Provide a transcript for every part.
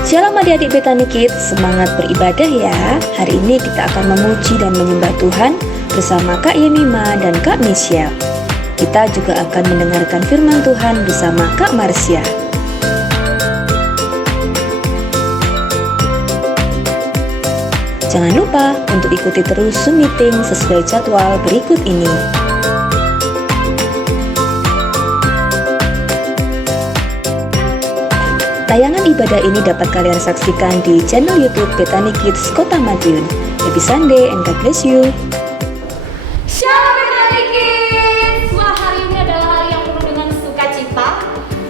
Shalom adik-adik Bethany Kids, semangat beribadah ya. Hari ini kita akan memuji dan menyembah Tuhan bersama Kak Yemima dan Kak Michelle. Kita juga akan mendengarkan firman Tuhan bersama Kak Marsya. Jangan lupa untuk ikuti terus Zoom meeting sesuai jadwal berikut ini. Tayangan ibadah ini dapat kalian saksikan di channel YouTube Bethany Kids Kota Madiun. Happy Sunday and God bless you. Shalom Bethany Kids. Wah, hari ini adalah hari yang penuh dengan sukacita.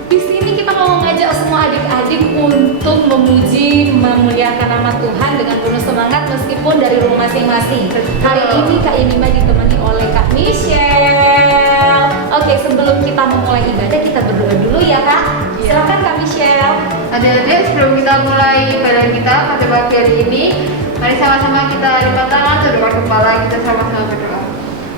Di sini kita mau mengajak semua adik-adik untuk memuji, memuliakan nama Tuhan dengan penuh semangat meskipun dari rumah masing-masing. Hari ini Kak Yemima ditemani oleh Kak Michelle. Oke, sebelum kita memulai ibadah, kita berdoa dulu ya Kak. Silakan Kak Michelle. Adik-adik, sebelum kita mulai ibadah kita pada pagi hari ini, mari sama-sama kita lipat tangan, tundukkan kepala, kita sama-sama berdoa.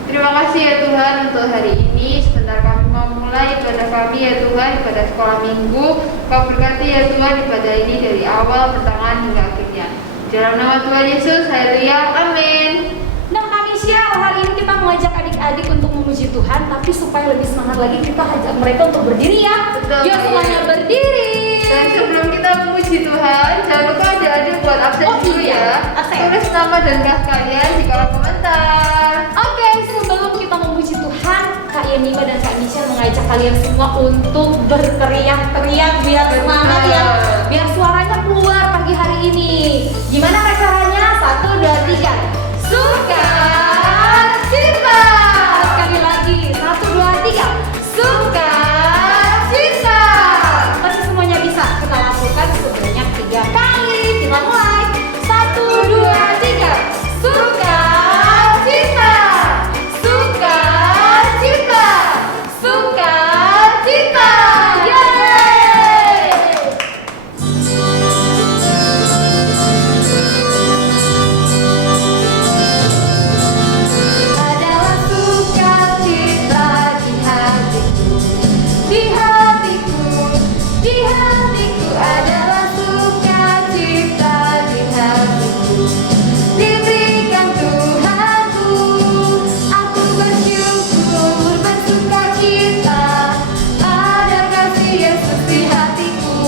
Terima kasih ya Tuhan untuk hari ini. Sebentar kami mau mulai ibadah kami ya Tuhan, ibadah sekolah minggu. Kau berkati ya Tuhan ibadah ini dari awal, pertengahan hingga akhirnya. Dalam nama Tuhan Yesus, haleluya, amin. Nah Kak Michelle, hari ini kita mengajak adik-adik untuk memuji Tuhan, tapi supaya lebih semangat lagi kita ajak mereka untuk berdiri ya. Betul. Yuk semuanya berdiri. Dan sebelum kita memuji Tuhan, jangan lupa adik-adik buat absen dulu ya. absen. Tulis nama dan kelas kalian di kolom komentar. Oke, sebelum kita memuji Tuhan, Kak Yemima dan Kak Michelle mengajak kalian semua untuk berteriak-teriak biar semangat ya, biar suaranya keluar pagi hari ini. Gimana Kak caranya? 1, 2, 3. Sukacita. Sekali lagi, 1, 2, 3. Sukacita. Pasti semuanya bisa. Kita lakukan sebanyak 3 kali. Kita mulai. 1, 2, 3. Sukacita. Sukacita. Sukacita. Yeay. Adalah sukacita di hatiku, di hatiku, di hatiku adalah sukacita di hatiku. Diberikan Tuhanku, aku bersyukur bersukacita. Ada kasih Yesus di hatiku,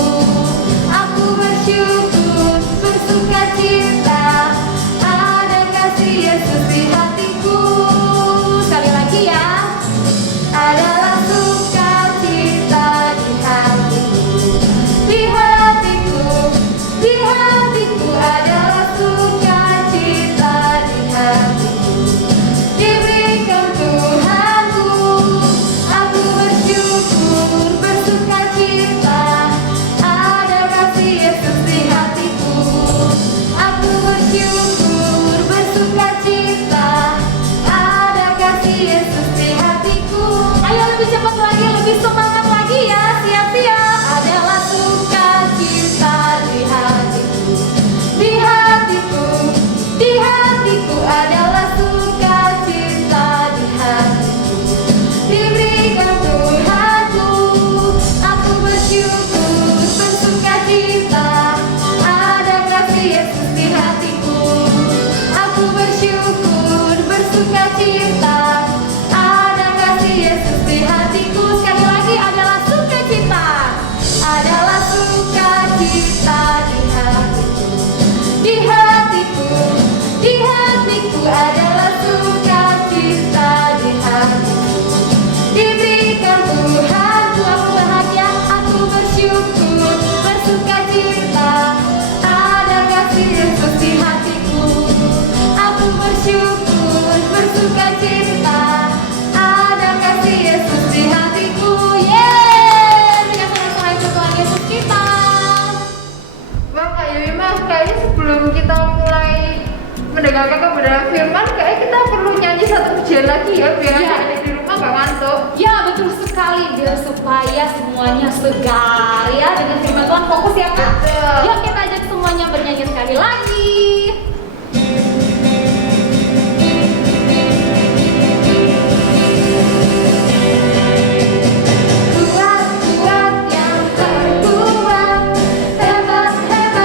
aku bersyukur bersukacita. Ada kasih Yesus di hatiku. Sekali lagi ya. Adalah sukacita di hatiku, di hatiku, di hatiku adalah sukacita di hatiku. Diberikan Tuhanku, aku bersyukur bersukacita. Ada kasih Yesus di hatiku, aku bersyukur bersukacita. Ada kasih Yesus di hatiku. Ayo lebih cepat lagi, lebih semangat lagi ya. Siap-siap. Adalah sukacita di hatiku, di hatiku, di hatiku adalah sukacita di hatiku. Diberikan Tuhanku, aku bersyukur bersukacita. Ada kasih Yesus di hatiku, aku bersyukur bersukacita. Ada kasih Yesus di hatiku. Sekali lagi, adalah sukacita. Adalah sukacita di hatiku, di hatiku, di hatiku adalah sukacita di hatiku. Diberikan Tuhanku, aku bahagia, aku bersyukur bersukacita. Ada kasih Yesus di hatiku, aku bersyukur bersukacita. Ada kasih Yesus di hatiku. Yeay, berikan sorak-sorai untuk Tuhan Yesus kita. Wah Kak Yemima, kayaknya sebelum kita mulai mendengarkan kebenaran firman, kayaknya kita perlu nyanyi satu pujian lagi ya, biar Iya. adik-adik di rumah gak ngantuk. Ya betul sekali, biar supaya semuanya segar ya dengan firman Tuhan. Fokus ya Kak. Betul. Yuk kita ajak semuanya bernyanyi sekali lagi. Kuat, kuat yang terkuat, hebat, hebat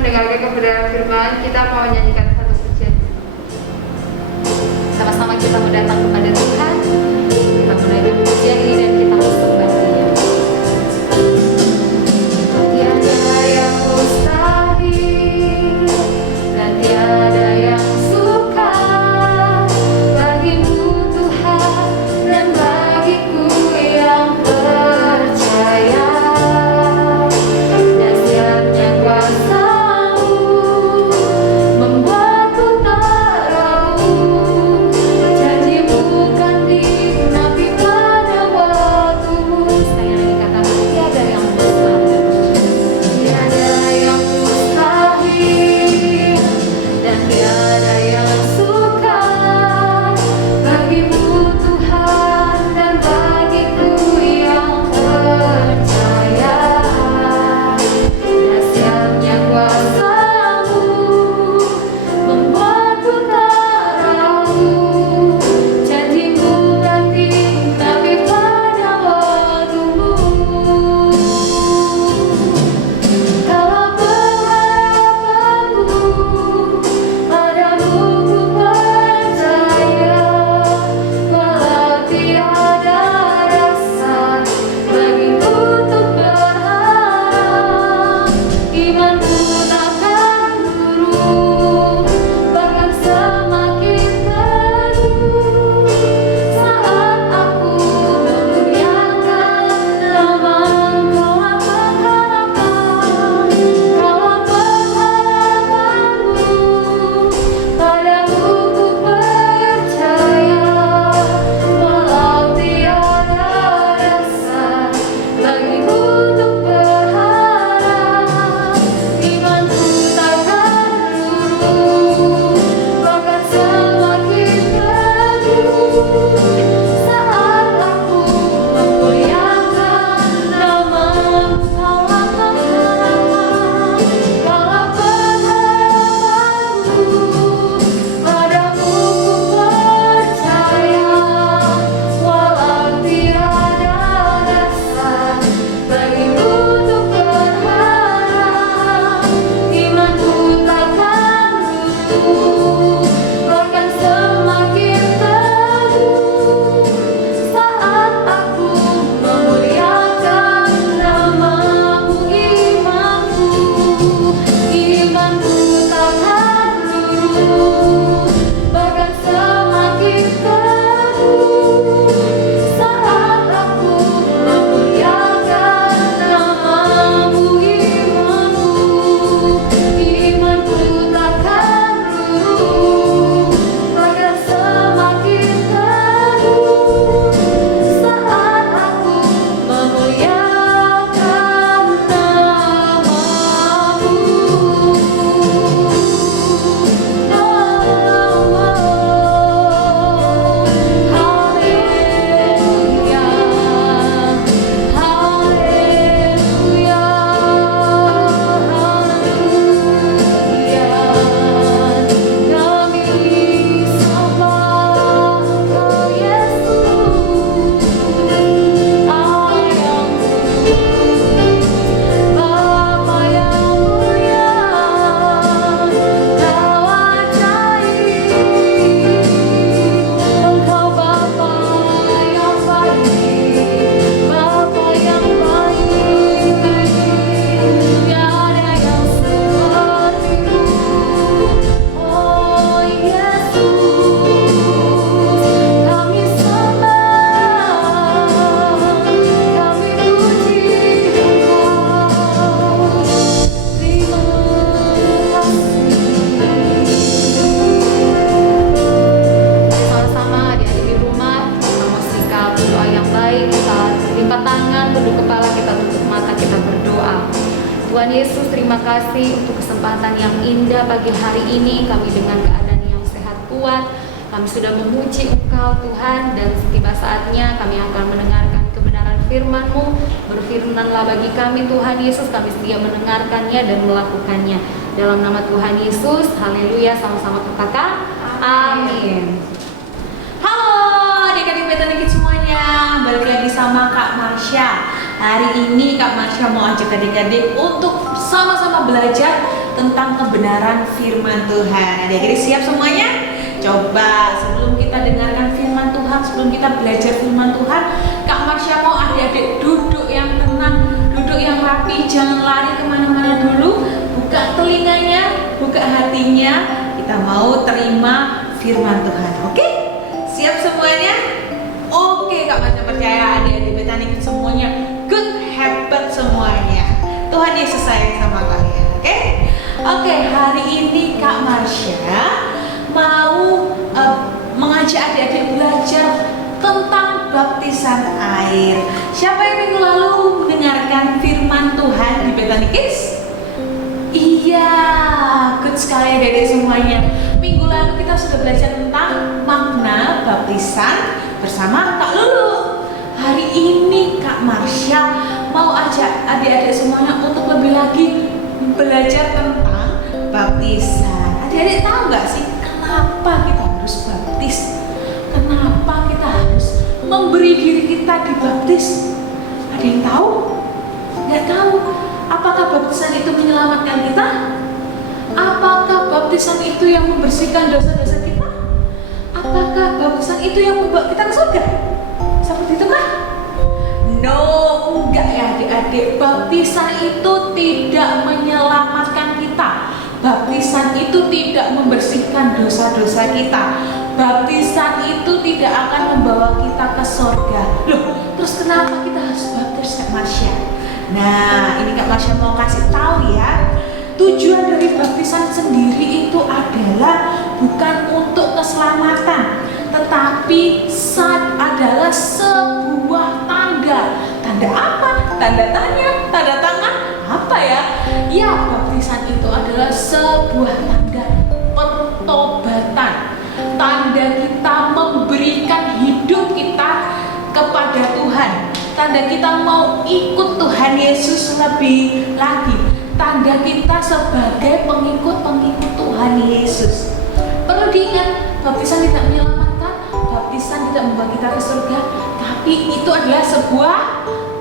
mendengarkan kebenaran firman, kita mau menyanyikan satu pujian. Sama-sama kita mau datang kepada Tuhan. Kita menaikkan pujian ini dan kita bersembah Dia. Tiada yang mustahil dan tiada yang sukar bagimu Tuhan dan bagiku yang percaya. Dahsyatnya kuasa-Mu membuatku tak ragu. Janji-Mu kan dikenapi pada waktumu. Saya lagi katakan tiada yang mustahil. Tiada yang mustahil dan tiada yang sukar bagimu Tuhan dan bagiku yang percaya. Dahsyatnya kuasa-Mu membuatku tak ragu. Janji-Mu kan dikenapi pada waktumu. Kalau berharapanku padamu ku percaya, walau tiada rasa bagiku untuk berharap, imanku takkan turun, bahkan semakin teguh saat aku memuliakan nama Engkau pengharapan. Kalau pengharapanmu padamu ku percaya, walau tiada rasa bagiku untuk berharap, imanku takkan turun, bahkan semakin teguh saat aku memuliakan nama-Mu. Kalau pengharapanku padamu ku percaya, walau tiada rasa bagiku untuk berharap, imanku takkan turun, bahkan semakin teguh saat aku memuliakan nama-Mu. Imanku takkan turun, bahkan semakin teguh saat aku memuliakan nama-Mu. Imanku takkan turun, bahkan semakin teguh saat aku memuliakan Haleluya, haleluya, haleluya. Kami sembah Engkau Yesus, Allah yang kudus, Bapa yang mulia, Kau ajaib, Engkau Bapa yang baik, Bapa yang baik. Tiada yang seperti-Mu, oh Yesus. Kami sembah, kami puji Engkau. Terima kasih. Sama-sama adik-adik di rumah, kita mau sikap doa yang baik. Kita lipat tangan, tunduk kepala, kita tutup mata, kita berdoa. Tuhan Yesus, terima kasih untuk kesempatan yang indah pagi hari ini. Kami dengan keadaan yang sehat kuat, kami sudah memuji Engkau Tuhan, dan tiba saatnya kami akan mendengarkan kebenaran firman-Mu. Berfirmanlah bagi kami Tuhan Yesus, kami sedia mendengarkannya dan melakukannya. Dalam nama Tuhan Yesus, haleluya. Sama-sama katakan amin. Halo adik-adik Betanikid semuanya, balik lagi sama Kak Marsha. Hari ini Kak Marsha mau ajak adik-adik untuk sama-sama belajar tentang kebenaran firman Tuhan. Adik-adik siap semuanya? Coba sebelum kita dengarkan firman Tuhan, sebelum kita belajar firman Tuhan, Kak Marsha mau adik-adik duduk yang tenang, duduk yang rapi, jangan lari kemana-mana dulu. Buka telinganya, buka hatinya, kita mau terima firman Tuhan. Oke? Siap semuanya? Oke, Kak Marsha percaya adik-adik Betani semuanya good habit semuanya. Tuhan Yesus sayang sama kalian. Oke? Oke, hari ini Kak Marsha mau mengajak adik-adik belajar tentang baptisan air. Siapa yang minggu lalu mendengarkan firman Tuhan di Betani Kids? Iya, good sekali adik-adik semuanya. Minggu lalu kita sudah belajar tentang makna baptisan bersama Kak Lulu. Hari ini Kak Marsha mau ajak adik-adik semuanya untuk lebih lagi belajar tentang baptisan. Adik-adik tahu nggak sih kenapa kita harus baptis? Kenapa kita harus memberi diri kita dibaptis? Ada yang tahu? Nggak tahu. Apakah baptisan itu menyelamatkan kita? Apakah baptisan itu yang membersihkan dosa-dosa kita? Apakah baptisan itu yang membawa kita ke surga? Seperti itu kah? No, enggak ya adik-adik. Baptisan itu tidak menyelamatkan kita. Baptisan itu tidak membersihkan dosa-dosa kita. Baptisan itu tidak akan membawa kita ke surga. Loh, terus kenapa kita harus baptis, Kak Marsha? Nah, ini Kak Marsha mau kasih tahu ya. Tujuan dari baptisan sendiri itu adalah bukan untuk keselamatan, tetapi adalah sebuah tanda. Tanda apa? Tanda tanya, tanda tangan, apa ya? Ya, baptisan itu adalah sebuah tanda pertobatan. Tanda kita memberikan hidup kita kepada Tuhan. Tanda kita mau ikut Tuhan Yesus lebih lagi. Tanda kita sebagai pengikut-pengikut Tuhan Yesus. Perlu diingat, baptisan tidak menyelamatkan, baptisan tidak membawa kita ke surga, tapi itu adalah sebuah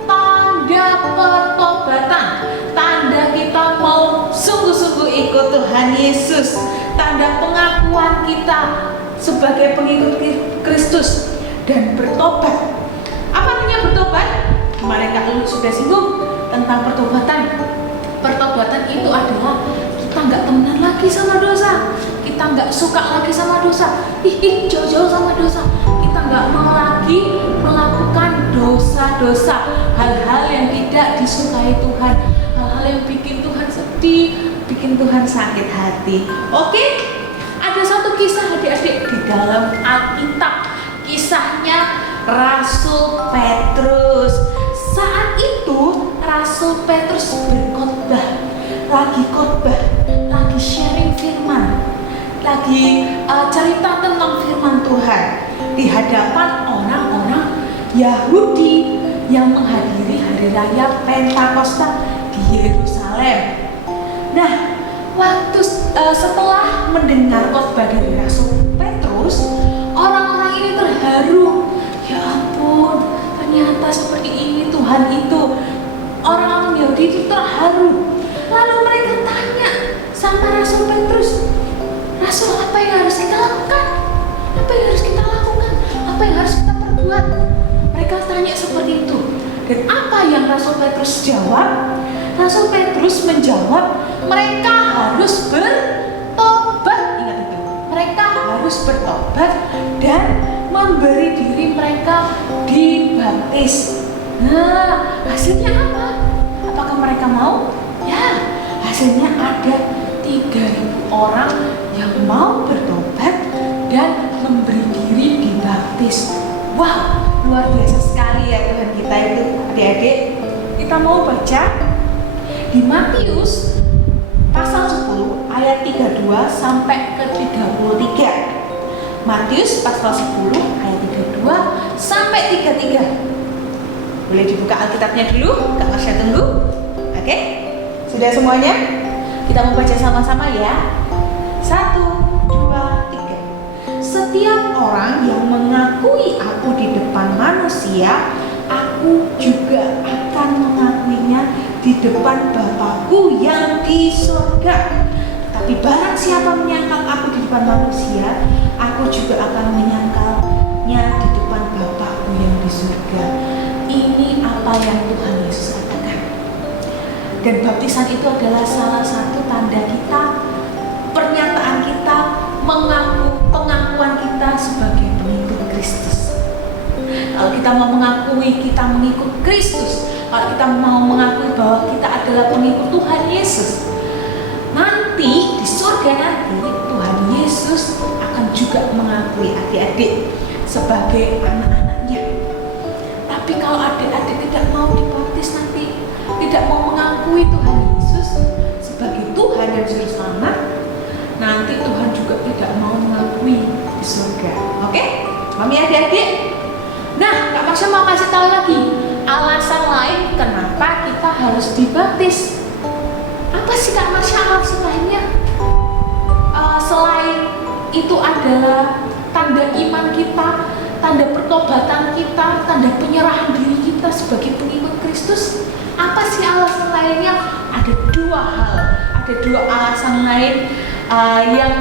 tanda pertobatan. Tanda kita mau sungguh-sungguh ikut Tuhan Yesus. Tanda pengakuan kita sebagai pengikut Kristus dan bertobat. Apa artinya bertobat? Kemarin Kak Lulu sudah singgung tentang pertobatan. Pertobatan itu adalah kita nggak temenan lagi sama dosa, kita nggak suka lagi sama dosa, jauh-jauh sama dosa, kita nggak mau lagi melakukan dosa-dosa, hal-hal yang tidak disukai Tuhan, hal-hal yang bikin Tuhan sedih, bikin Tuhan sakit hati. Oke? Ada satu kisah adik-adik di dalam Alkitab, kisahnya Rasul Petrus. Saat itu Rasul Petrus berkhotbah, lagi sharing firman, lagi cerita tentang firman Tuhan di hadapan orang-orang Yahudi yang menghadiri hari raya Pentakosta di Yerusalem. Nah, waktu setelah mendengar khotbah dari Rasul Petrus, orang-orang ini terharu. Ya ampun, ternyata seperti ini Tuhan itu. Orang-orang Yahudi itu terharu. Lalu mereka tanya sama Rasul Petrus, Rasul, apa yang harus kita lakukan? Apa yang harus kita lakukan? Apa yang harus kita perbuat? Mereka tanya seperti itu. Dan apa yang Rasul Petrus jawab? Rasul Petrus menjawab, mereka harus bertobat. Ingat itu, mereka harus bertobat dan memberi diri mereka dibaptis. Nah, hasilnya apa? Apakah mereka mau? Ya, hasilnya ada 3.000 orang yang mau bertobat dan memberi diri dibaptis. Wow, luar biasa sekali ya Tuhan kita itu. Adik-adik, kita mau baca di Matius pasal 10 ayat 32 sampai ke 33. Matius pasal 10 ayat 32 sampai 33. Boleh dibuka Alkitabnya dulu, Kak Marsha tunggu. Oke? Sudah semuanya? Kita mau baca sama-sama ya. 1, 2, 3. Setiap orang yang mengakui aku di depan manusia, aku juga akan mengakuinya di depan Bapakku yang di surga. Tapi barang siapa menyangkal aku di depan manusia, aku juga akan menyangkalnya di depan Bapakku yang di surga. Ini apa yang Tuhan Yesus katakan. Dan baptisan itu adalah salah satu tanda kita, pernyataan kita, pengakuan kita sebagai pengikut Kristus. Kalau kita mau mengakui kita mengikut Kristus, kalau kita mau mengakui bahwa kita adalah pengikut Tuhan Yesus, nanti di surga nanti Tuhan Yesus akan juga mengakui adik-adik sebagai anak-anaknya. Tapi kalau adik-adik tidak mau dibaptis nanti, tidak mau mengakui Tuhan Yesus sebagai Tuhan dan Juru Selamat, nanti Tuhan juga tidak mau mengakui di surga. Oke? Mami adik-adik? Nah, Kak Marsha mau kasih tahu lagi alasan lain kenapa kita harus dibaptis. Apa sih Kak Marsha alasan lainnya? Selain itu adalah tanda iman kita, tanda pertobatan kita, tanda penyerahan diri kita sebagai pengikut Kristus. Apa sih alasan lainnya? Ada dua alasan lain yang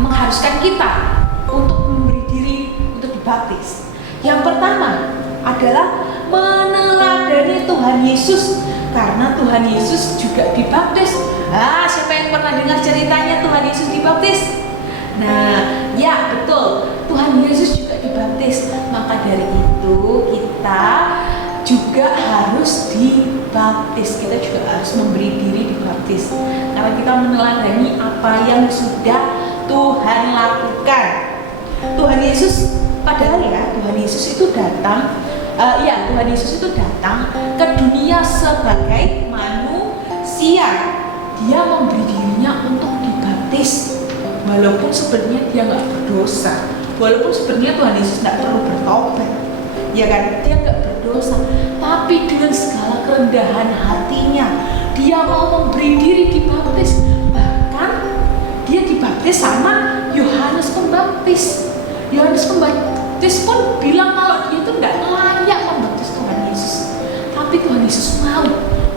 mengharuskan kita untuk memberi diri untuk dibaptis. Yang pertama adalah meneladani Tuhan Yesus, karena Tuhan Yesus juga dibaptis. Siapa yang pernah dengar ceritanya Tuhan Yesus dibaptis? Nah, ya betul, Tuhan Yesus juga dibaptis. Maka dari itu kita juga harus dibaptis. Kita juga harus memberi diri dibaptis, karena kita meneladani apa yang sudah Tuhan lakukan. Tuhan Yesus, padahal ya, Tuhan Yesus itu datang ke dunia sebagai manusia. Dia memberi dirinya untuk dibaptis, walaupun sebenarnya dia nggak berdosa, walaupun sebenarnya Tuhan Yesus nggak perlu bertobat, ya kan? Dia nggak berdosa, tapi dengan segala kerendahan hatinya, dia mau memberi diri dibaptis. Bahkan dia dibaptis sama Yohanes Pembaptis. Yohanes Pembaptis pun bilang kalau dia itu nggak layak membaptis Tuhan Yesus, tapi Tuhan Yesus mau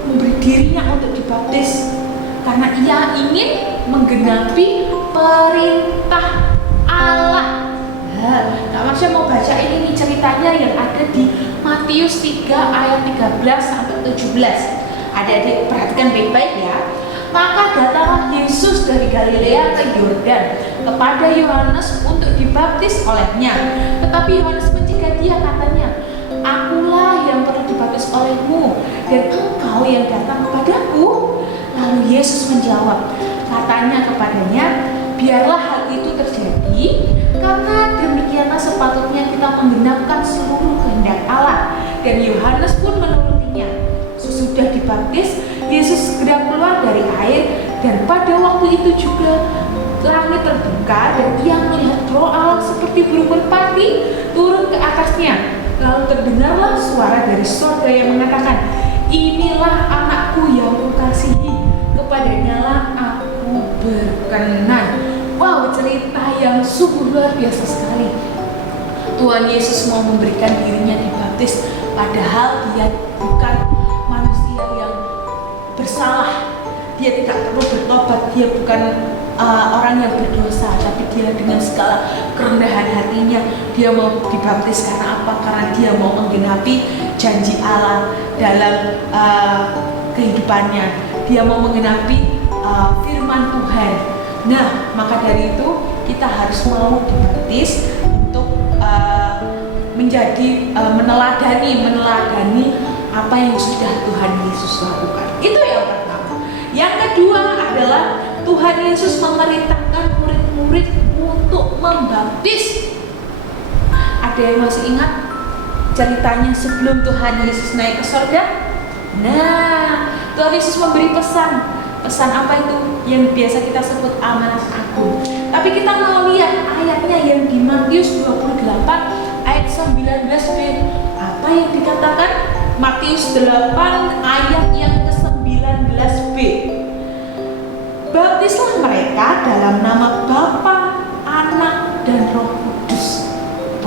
memberi dirinya untuk dibaptis karena ia ingin menggenapi perintah Allah. Kak Marsha mau baca ini ceritanya yang ada di Matius 3 ayat 13 sampai 17. Adik-adik perhatikan baik-baik ya. Maka datanglah Yesus dari Galilea ke Yordan kepada Yohanes untuk dibaptis olehnya. Tetapi Yohanes mencegah dia, katanya, "Akulah yang perlu dibaptis olehmu, dan engkau yang datang kepadaku." Lalu Yesus menjawab, katanya kepadanya, "Biarlah hal itu terjadi, karena demikianlah sepatutnya kita menggenapkan seluruh kehendak Allah." Dan Yohanes pun menurutinya. Sesudah dibaptis, Yesus segera keluar dari air, dan pada waktu itu juga langit terbuka dan ia melihat Roh Allah seperti burung merpati turun ke atasnya. Lalu terdengarlah suara dari surga yang mengatakan, "Inilah anakku yang kukasihi, kepadanya lah aku berkenan." Wow, cerita yang sungguh luar biasa sekali. Tuhan Yesus mau memberikan dirinya dibaptis, padahal dia bukan manusia yang bersalah. Dia tidak perlu bertobat, dia bukan orang yang berdosa, tapi dia dengan segala kerendahan hatinya, dia mau dibaptis karena apa? Karena dia mau menggenapi janji Allah dalam kehidupannya. Dia mau menggenapi firman Tuhan. Nah, maka dari itu kita harus mau dibaptis untuk menjadi meneladani apa yang sudah Tuhan Yesus lakukan. Itu yang pertama. Yang kedua adalah Tuhan Yesus memerintahkan murid-murid untuk membaptis. Ada yang masih ingat ceritanya sebelum Tuhan Yesus naik ke surga? Nah, Tuhan Yesus memberi pesan. Pesan apa itu? Yang biasa kita sebut amanat agung. Tapi kita mau lihat ayatnya yang di Matius 28 ayat 19b. Apa yang dikatakan? Matius 8 ayat yang ke-19b. Baptislah mereka dalam nama Bapa, Anak, dan Roh Kudus.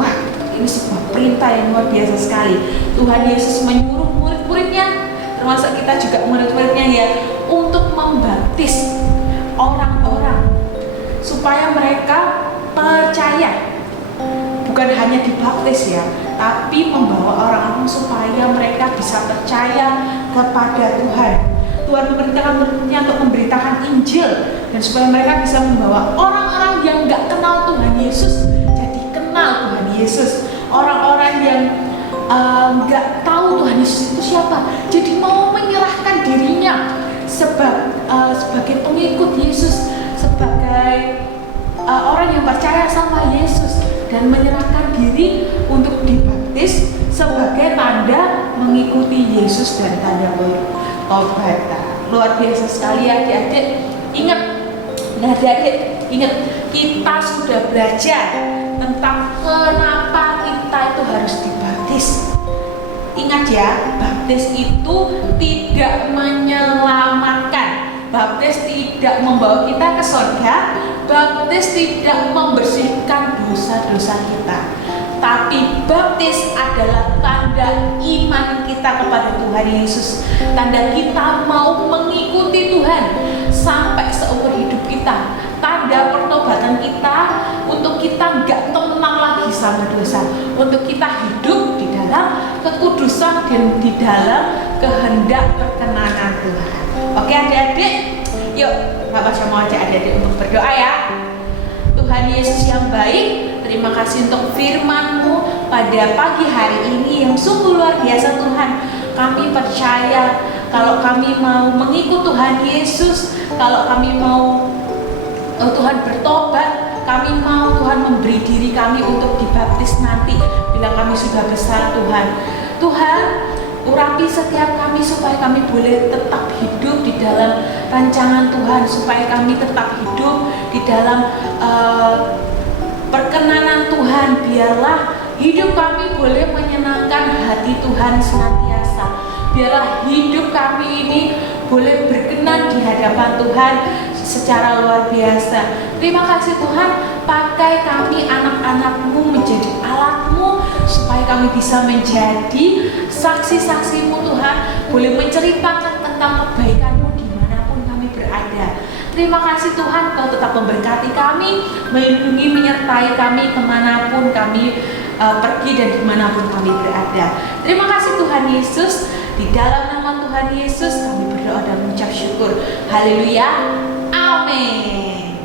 Wah, ini sebuah perintah yang luar biasa sekali. Tuhan Yesus menyuruh murid-muridnya, termasuk kita juga murid-muridnya ya, untuk membaptis. orang-orang supaya mereka percaya. Bukan hanya dibaptis ya, tapi membawa orang-orang supaya mereka bisa percaya kepada Tuhan. Tuhan memerintahkan murid-muridnya untuk memberitakan Injil, dan supaya mereka bisa membawa orang-orang yang gak kenal Tuhan Yesus jadi kenal Tuhan Yesus. Orang-orang yang gak tahu Tuhan Yesus itu siapa jadi mau menyerahkan dirinya sebagai pengikut Yesus, sebagai orang yang percaya sama Yesus, dan menyerahkan diri untuk dibaptis sebagai tanda mengikuti Yesus dan tanda bertobat. Luar biasa sekali adik-adik. Ingat, kita sudah belajar tentang kenapa kita itu harus dibaptis. Ingat ya, baptis itu tidak menyelamatkan, baptis tidak membawa kita ke surga, baptis tidak membersihkan dosa-dosa kita. Tapi baptis adalah tanda iman kita kepada Tuhan Yesus, tanda kita mau mengikuti Tuhan sampai seumur hidup kita, tanda pertobatan kita untuk kita gak tenang lagi sama dosa, untuk kita hidup di dalam kekudusan dan di dalam kehendak perkenanan Tuhan. Oke adik-adik, yuk Bapak mau ajak adik-adik untuk berdoa ya. Tuhan Yesus yang baik, terima kasih untuk firman-Mu pada pagi hari ini yang sungguh luar biasa Tuhan. Kami percaya kalau kami mau mengikut Tuhan Yesus, kalau kami mau Tuhan bertobat, kami mau Tuhan memberi diri kami untuk dibaptis nanti bila kami sudah besar Tuhan. Tuhan, urapi setiap kami supaya kami boleh tetap hidup di dalam rancangan Tuhan, supaya kami tetap hidup di dalam perkenanan Tuhan. Biarlah hidup kami boleh menyenangkan hati Tuhan senantiasa. Biarlah hidup kami ini boleh berkenan di hadapan Tuhan secara luar biasa. Terima kasih Tuhan, pakai kami anak-anak-Mu menjadi alat-Mu supaya kami bisa menjadi saksi-saksi-Mu Tuhan, boleh menceritakan tentang kebaikan-Mu dimanapun kami berada. Terima kasih Tuhan, Kau tetap memberkati kami, melindungi, menyertai kami kemanapun kami pergi dan dimanapun kami berada. Terima kasih Tuhan Yesus, di dalam nama Tuhan Yesus kami berdoa dan mengucap syukur. Haleluya, amin.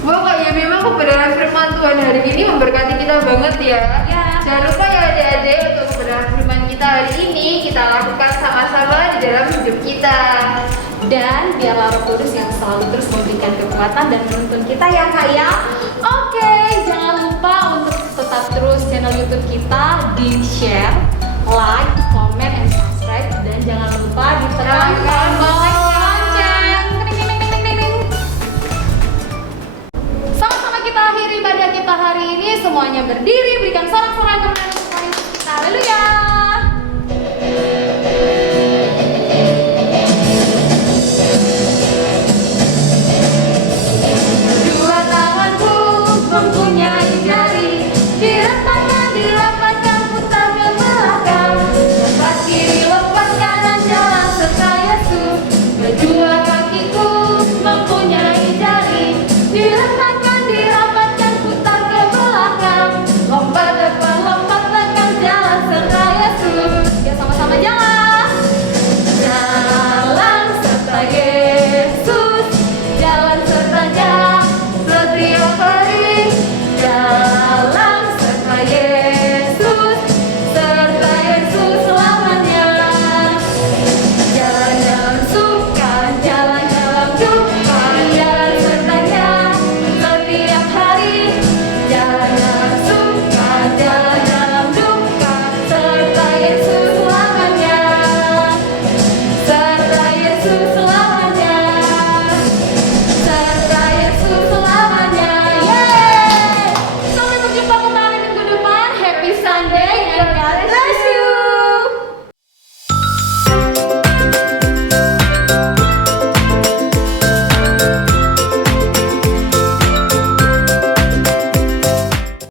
Semoga ya memang kebenaran firman Tuhan hari ini memberkati kita banget ya. Jangan lupa ya adik-adik, untuk kebenaran firman kita hari ini kita lakukan sama-sama di dalam hidup kita. Dan biarlah Roh Kudus yang selalu terus memberikan kekuatan dan menuntun kita ya Kak ya. Oke, jangan lupa untuk tetap terus channel YouTube kita, di share, like, comment, and subscribe, dan jangan lupa ditekan tombol lonceng. Sama-sama kita akhiri ibadah kita hari ini. Semuanya berdiri, berikan sorak-sorai kemenangan